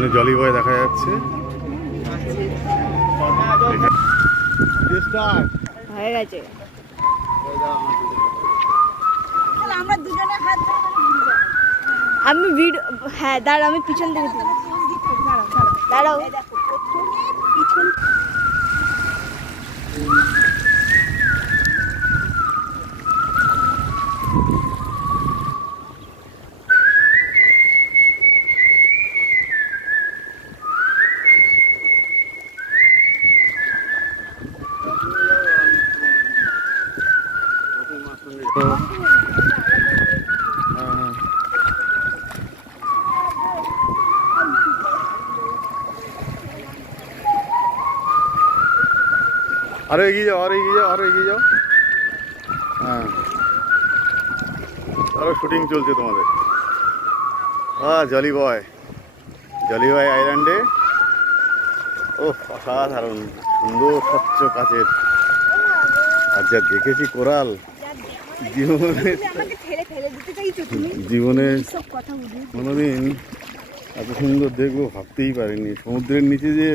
সামনে জলি বয় দেখা যাচ্ছে। হয়ে গেছে। আমি ভিডিও, হ্যাঁ দাঁড়াও, আমি পিছন থেকে দাঁড়াও। আরো এগিয়ে যাও, আরো এগিয়ে যাও, আরো এগিয়ে যাও। হ্যাঁ, আরো শুটিং চলছে তোমাদের। জলি বয় আইল্যান্ডে। ও অসাধারণ সুন্দর স্বচ্ছ কাচের। আর যা দেখেছি কোরাল, জীবনে কোনোদিন এত সুন্দর দেখবো ভাবতেই পারিনি। সমুদ্রের নিচে যে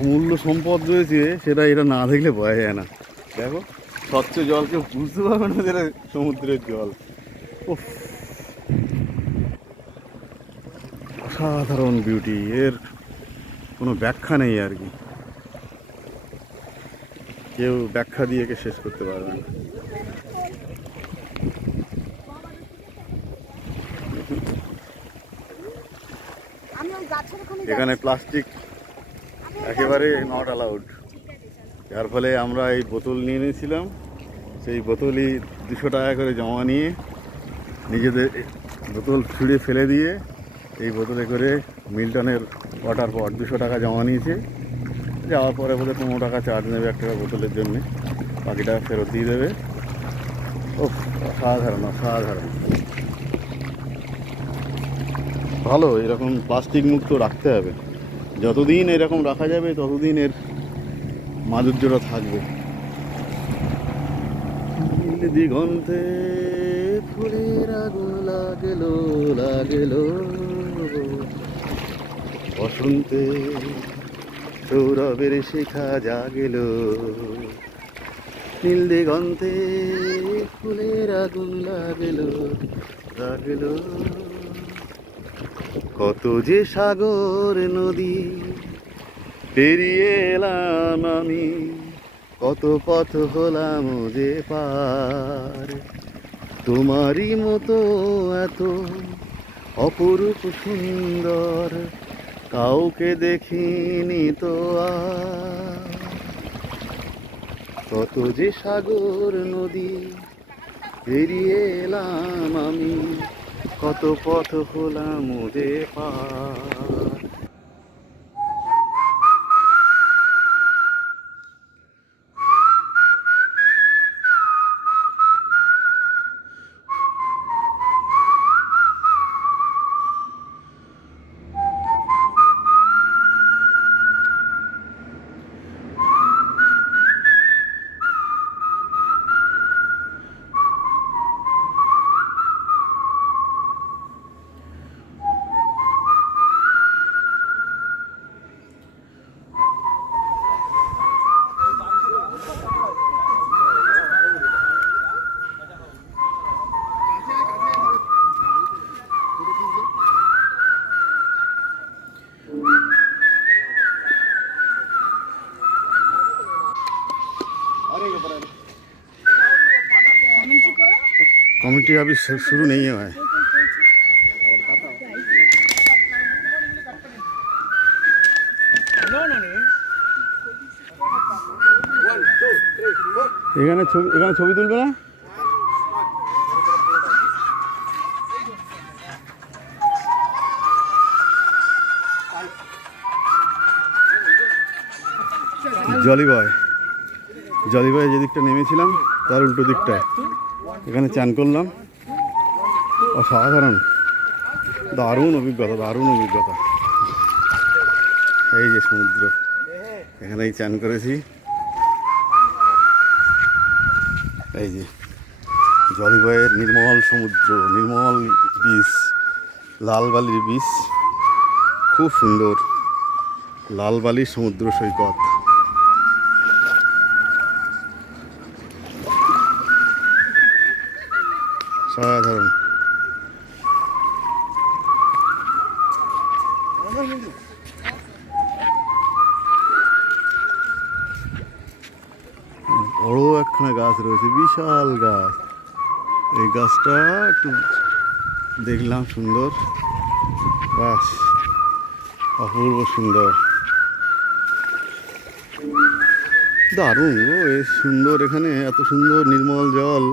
অমূল্য সম্পদ রয়েছে সেটা এটা না দেখলে বোঝা যায় না। দেখো স্বচ্ছ জল, কেউ বুঝতে পারবে না যেটা সমুদ্রের জল। উফ, অসাধারণ বিউটি, এর কোনো ব্যাখ্যা নেই আর কি। কেউ ব্যাখ্যা দিয়ে কে শেষ করতে পারবে না। এখানে প্লাস্টিক একেবারে নট অ্যালাউড, যার ফলে আমরা এই বোতল নিয়ে নিয়েছিলাম। সেই বোতলই 200 টাকা করে জমা নিয়ে নিজেদের বোতল ছুঁড়ে ফেলে দিয়ে এই বোতলে করে মিল্টনের ওয়াটার পট 200 টাকা জমা নিয়েছে। যাওয়ার পরে বোধহয় 15 টাকা চার্জ নেবে একটা বোতলের জন্যে, বাকিটা ফেরত দিয়ে দেবে। ও অসাধারণ অসাধারণ, ভালো। এরকম প্লাস্টিক মুক্ত রাখতে হবে, যতদিন এরকম রাখা যাবে ততদিন এর মাধুর্যটা থাকবে। দিগন্তে ফুলের আগুন লাগেলো লাগেলো, বসন্তে সৌরভের শিখা জাগেল। নীল দিগন্তে ফুলের আগুন লাগেলো লাগেলো, কত যে সাগর নদী পেরিয়ে এলাম আমি, কত পথ হলাম যে পার। তোমারই মতো এত অপরূপ সুন্দর কাউকে দেখিনি তো আর। কত যে সাগর নদী পেরিয়ে এলাম আমি, কত পথ হলাম যে পার। कमेटी अभी शुरू नहीं हुआ है। এখানে ছবি তুলবে না? জলি বয় যে দিকটা নেমেছিলাম তার উল্টো দিকটায় এখানে চান করলাম। অসাধারণ, দারুণ অভিজ্ঞতা। এই যে সমুদ্র, এখানেই চান করেছি। এই যে জলি বয়ের নির্মল সমুদ্র, নির্মল বিচ, লাল বালির বিচ, খুব সুন্দর লাল বালির সমুদ্র সৈকত। সাধারণ বড় একখানা গাছ রয়েছে, বিশাল গাছ। এই গাছটা একটু দেখলাম, সুন্দর, বাস অপূর্ব সুন্দর, দারুণ গো। এ সুন্দর, এখানে এত সুন্দর নির্মল জল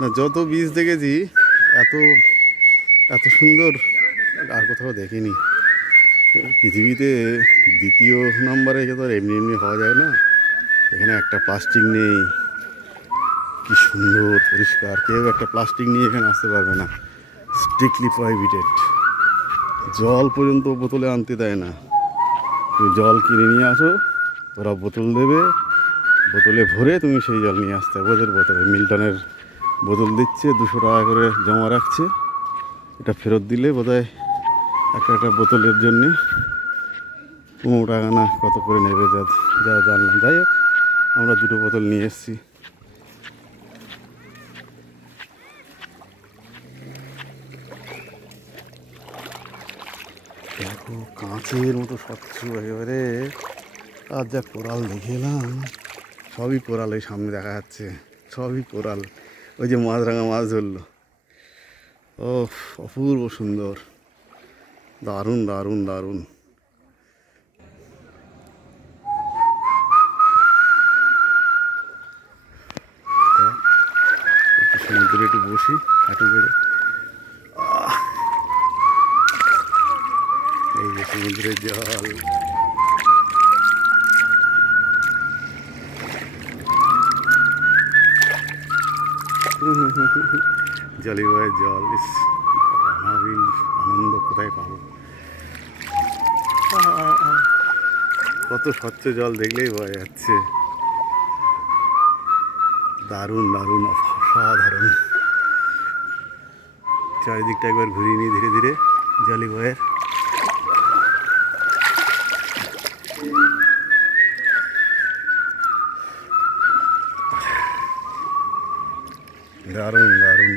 না, যত বীজ দেখেছি এত এত সুন্দর আর কোথাও দেখিনি। পৃথিবীতে দ্বিতীয় নম্বরে তো আর এমনি এমনি হওয়া যায় না। এখানে একটা প্লাস্টিক নেই, কি সুন্দর পরিষ্কার। কেউ একটা প্লাস্টিক নিয়ে এখানে আসতে পারবে না, স্ট্রিক্টলি প্রহিবিটেড। জল পর্যন্ত বোতলে আনতে দেয় না। তুমি জল কিনে নিয়ে আসো, ওরা বোতল দেবে, বোতলে ভরে তুমি সেই জল নিয়ে আসতে হবে। ওদের বোতলে মিল্টনের বোতল দিচ্ছে, 200 টাকা করে জমা রাখছে। এটা ফেরত দিলে বোধহয় একটা একটা বোতলের জন্যে 15 টাকা না কত করে নেবে, যা যা জানলাম। যাই হোক, আমরা 2টো বোতল নিয়ে এসেছি। দেখো কাঁচের মতো স্বচ্ছ একেবারে। আর যা কোরাল দেখে এলাম, সবই কোরাল। ওই সামনে দেখা যাচ্ছে সবই কোরাল। ওই যে মাছরাঙা মাছ ধরলো, ও অপূর্ব সুন্দর, দারুণ দারুণ দারুণ। একটু সমুদ্রে একটু বসি, হাঁটু বেড়ে। এই যে সমুদ্রের জল, জলিবয়ের জল, ইস অনাবিল আনন্দ কোথায় পাবো। কত স্বচ্ছ জল দেখলেই বোঝা যাচ্ছে। দারুণ দারুণ অসাধারণ। চারিদিকটা একবার ঘুরিয়ে নিই ধীরে ধীরে জলিবয়ের। দারুণ দারুণ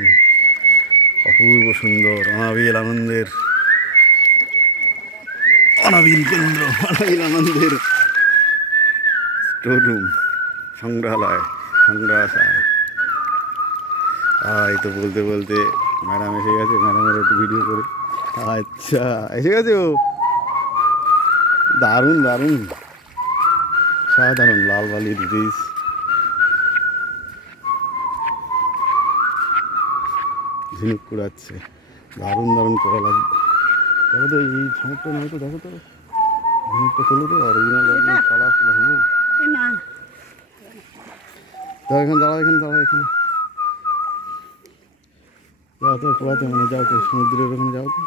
অপূর্ব সুন্দর, অনাবিল আনন্দের, অনাবিল কেন্দ্র, অনাবিল আনন্দের স্টোর রুম, সংগ্রহালয়, সংগ্রহালয়। এই তো বলতে বলতে ম্যাডাম এসে গেছে। ম্যাডামের একটু ভিডিও করে। আচ্ছা, এসে গেছে ও। দারুণ দারুণ, সাধারণ লাল বালির ব্রিজ। ঝিনুক কুড়াচ্ছে, দারুণ দারুণ করা লাগবে। দেখো তো এই ঝামুকটা নয় তো, দেখো তো ঝিনুকটা তোলো তো, অরিজিনাল কালার। হ্যাঁ, দাঁড়া এখানে, দাঁড়া এখানে, দাঁড়া এখানে। যাও তো কুড়াতে, মানে যাও তো সমুদ্রের ওখানে, যাও তো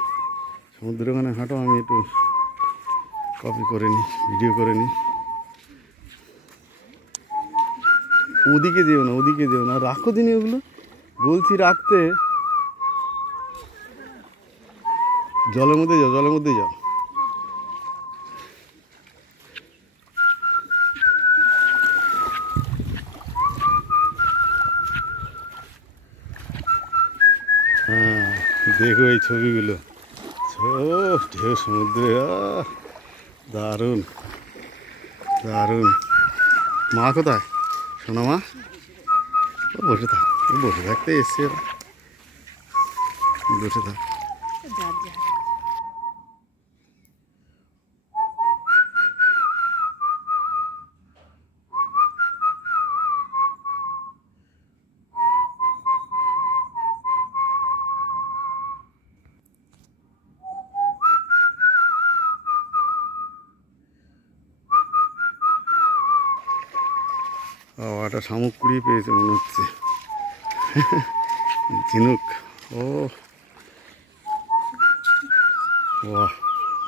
সমুদ্রের ওখানে হাঁটো। আমি একটু কপি করে নিই, ভিডিও করে নিই। ওদিকে যেও না, ওদিকে যেও না, রাখো দিনই ওগুলো, বলছি রাখতে। জলের মধ্যে যাও, জলের মধ্যে যাও। হ্যাঁ, দেখো এই ছবিগুলো, ঢেউ সমুদ্রে, দারুণ দারুণ। মা কোথায়? শোনো মা, ও বসে থাক, ও বসে থাকতে এসছে, বসে থাক। একটা শামুক কুড়িয়ে পেয়েছে মনে হচ্ছে, ঝিনুক। ও বাহ,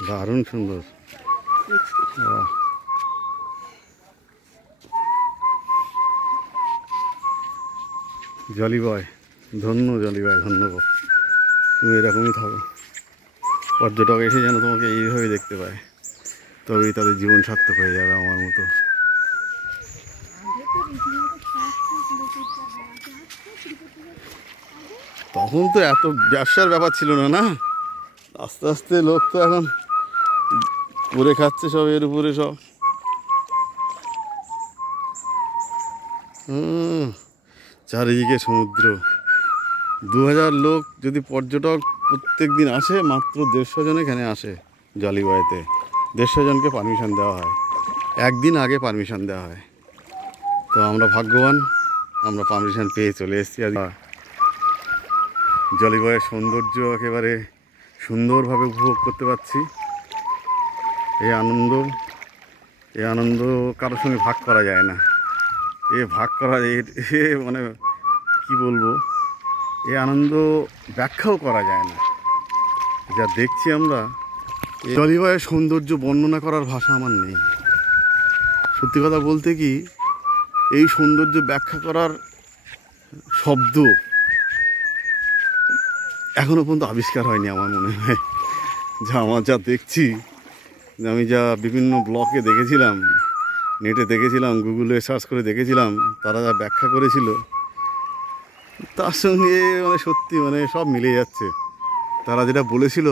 দারুণ সুন্দর, বাহ। জলিবয়, ধন্য জলিবয়, ধন্যবাদ। তুমি এরকমই থাকো। পর্যটক এসে যেন তোমাকে এইভাবে দেখতে পায়, তবেই তাদের জীবন সার্থক হয়ে যাবে আমার মতো। তখন তো এত ব্যবসার ব্যাপার ছিল না, না? আস্তে আস্তে লোক তো এখন করে খাচ্ছে সব, এর উপরে সব। চারিদিকে সমুদ্র। 2000 লোক যদি পর্যটক প্রত্যেক দিন আসে, মাত্র 150 জন এখানে আসে জলিবয়েতে। 150 জনকে পারমিশন দেওয়া হয়, একদিন আগে পারমিশন দেওয়া হয়। তো আমরা ভাগ্যবান, আমরা পারমিশন পেয়ে চলে এসেছি। আর জলিবয়ের সৌন্দর্য একেবারে সুন্দরভাবে উপভোগ করতে পারছি। এই আনন্দ কারোর সঙ্গে ভাগ করা যায় না। ভাগ করা মানে কি বলবো, এই আনন্দ ব্যাখ্যাও করা যায় না। যা দেখছি আমরা, জলিবয়ের সৌন্দর্য বর্ণনা করার ভাষা আমার নেই। সত্যি কথা বলতে কি, এই সৌন্দর্য ব্যাখ্যা করার শব্দ এখনো পর্যন্ত আবিষ্কার হয়নি আমার মনে হয়। যা দেখছি, আমি যা বিভিন্ন ব্লগে দেখেছিলাম, নেটে দেখেছিলাম, গুগলে সার্চ করে দেখেছিলাম, তারা যা ব্যাখ্যা করেছিল, তার সঙ্গে মানে সত্যি মানে সব মিলে যাচ্ছে। তারা যেটা বলেছিল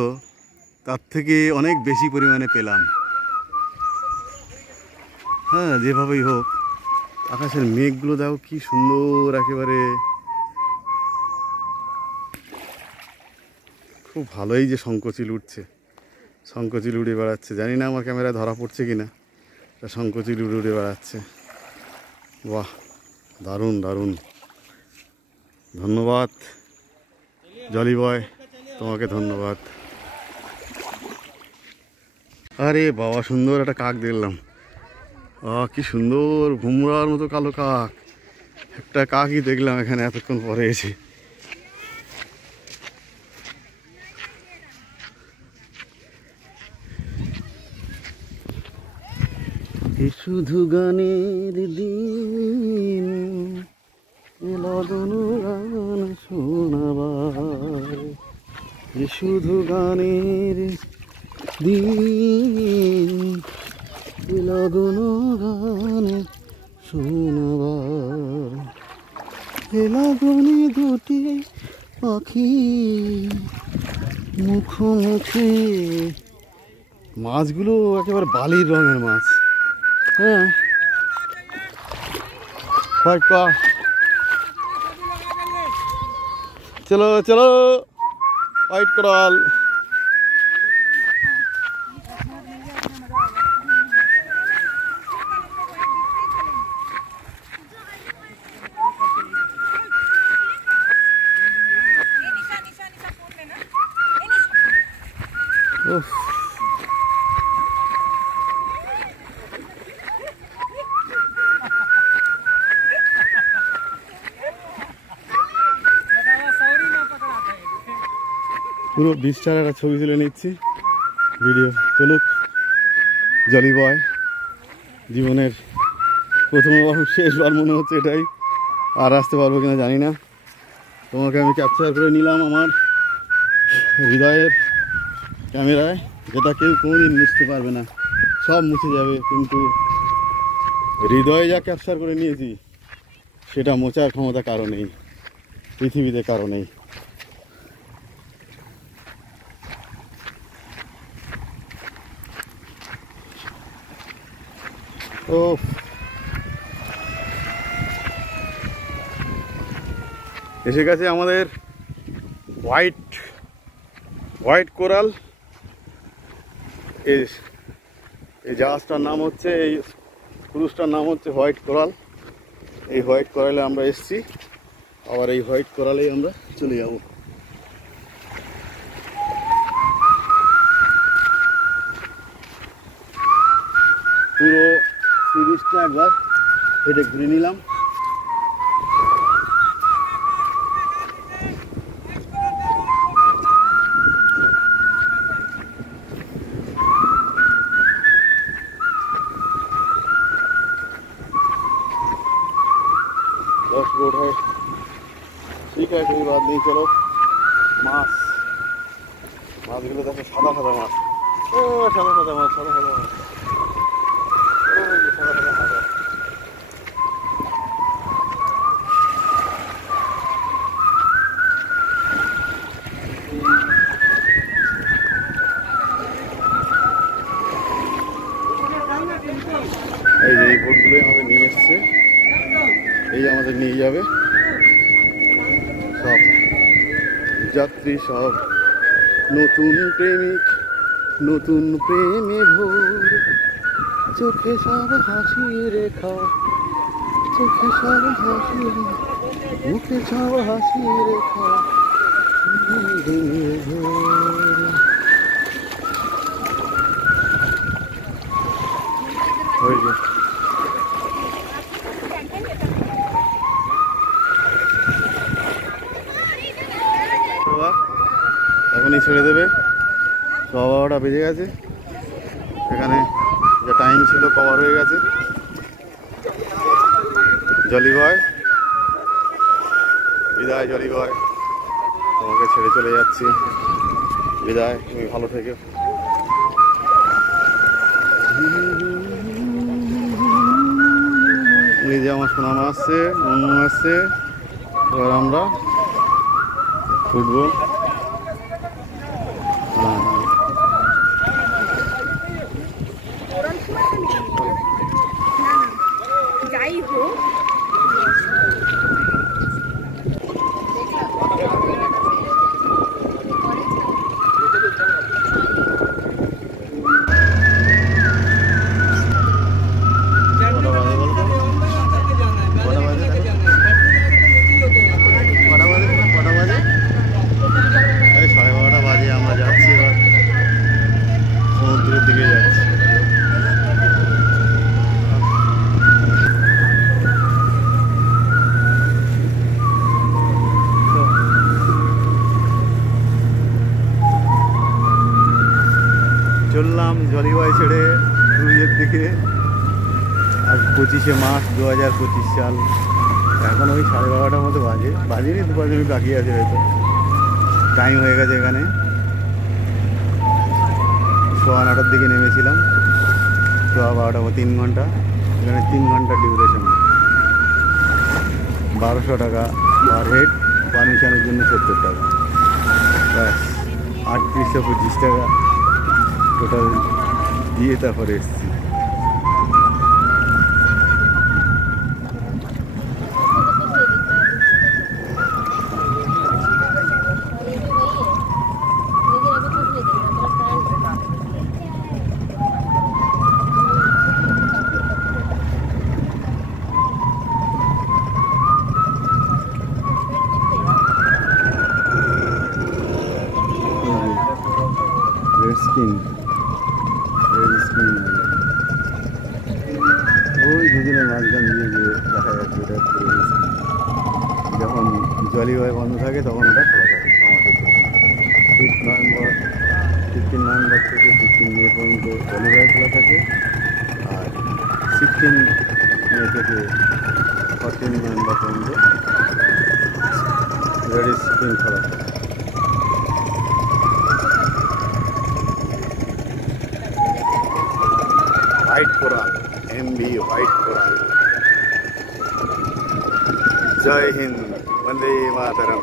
তার থেকে অনেক বেশি পরিমাণে পেলাম। হ্যাঁ, যেভাবেই হোক, আকাশের মেঘগুলো দেখো কি সুন্দর, একেবারে খুব ভালোই যে শঙ্খচিল উঠছে, শঙ্খচিল উড়ে বেড়াচ্ছে। জানি না আমার ক্যামেরায় ধরা পড়ছে কিনা, শঙ্খচিল উড়ে বেড়াচ্ছে। বাহ, দারুণ দারুণ। ধন্যবাদ জলিবয়, তোমাকে ধন্যবাদ। আরে বাবা, সুন্দর একটা কাক দেখলাম। কি সুন্দর ভুমরার মতো কালো কাক। একটা কাকই দেখলাম এখানে এতক্ষণ পরে এসে। শুধু গানের দিন, লগন গান শোনাবার, শুধু গানের দিন, লগন গান শোনাবার, লগনে দুটি পাখি মুখোমুখি। মাছগুলো একেবারে বালির রঙের মাছ। হ্যাঁ, চলো চলো, হোয়াইট কোরাল। পুরো বিচটার একটা ছবি তুলে নিচ্ছি, ভিডিও চলুক। জলিবয় জীবনের প্রথমবার, শেষবার মনে হচ্ছে এটাই। আর আসতে পারবো কিনা জানি না। তোমাকে আমি ক্যাপচার করে নিলাম আমার হৃদয়ের ক্যামেরায়, যেটা কেউ কোনোদিন মুছতে পারবে না, সব মুছে যাবে। কিন্তু হৃদয়ে যা ক্যাপচার করে নিয়েছি, সেটা মোছার ক্ষমতা কারো নেই, পৃথিবীতে কারো নেই। ও এসে গেছে আমাদের হোয়াইট কোরাল। এই জাহাজটার নাম হচ্ছে, এই ক্রুজটার নাম হচ্ছে হোয়াইট কোরাল। এই হোয়াইট কোরালে আমরা এসছি, আবার এই হোয়াইট কোরালেই আমরা চলে যাব। পুরো সি বিচটা একবার হেঁটে ঘুরে নিলাম। बोट है, ठीक है, कोई बात नहीं। चलो, मास মাছগুলো দেখো সাদা সাদা মাছ। ও সাদা সাদা মাছ, সাদা সাদা মাছ। ওই যে সাদা সাদা মাছ। এই যে এই বোটগুলো আমাদের নিয়ে এসছে, এই আমাদের নিয়ে যাবে সব যাত্রী, সব নতুন প্রেমিক, নতুন প্রেমে ভোর, চোখে সব হাসি রেখা, চোখে সব হাসি, মুখে সব হাসি রেখা, ওই যে এখনই ছেড়ে দেবে। 12:15 বেজে গেছে, এখানে যে টাইম ছিল কভার হয়ে গেছে। জলি বয় বিদায়, জলি বয় তোমাকে ছেড়ে চলে যাচ্ছি, বিদায়, তুমি ভালো থেকো। এই যে আমার সোনামা আসছে, মনু আসছে, এবার আমরা উঠবো। যাই হোক চললাম জলিবাই ছেড়ে ক্রুজের দিকে। আজ 25শে মার্চ 2025 সাল, এখন ওই 12:30টার মতো বাজেনি, 2-5 মিনিট বাকি আছে হয়তো, টাইম হয়ে গেছে। এখানে 9:15টার দিকে নেমেছিলাম, 12:15 3 ঘন্টা, এখানে 3 ঘন্টা ডিউরেশন, 1200 টাকা পার হেড, পারমিশনের জন্য 70 টাকা, ব্যাস 3825 টাকা টোটাল দিয়ে তারপরে এসছি। রেড স্কিন, ওই দুদিনের মাঝখান দিয়ে গিয়ে দেখা যাচ্ছে ওটা রেড স্কিন। যখন জলিবাই বন্ধ থাকে তখন ওটা খোলা থাকে আমাদের। 15 নভেম্বর থেকে 15 মে পর্যন্ত জলিবাই খোলা থাকে, আর 16 মে থেকে 14 নভেম্বর পর্যন্ত রেড স্কিন খোলা থাকে। White coral, MB white coral. জয় হিন্দ, বন্দে মাতরম।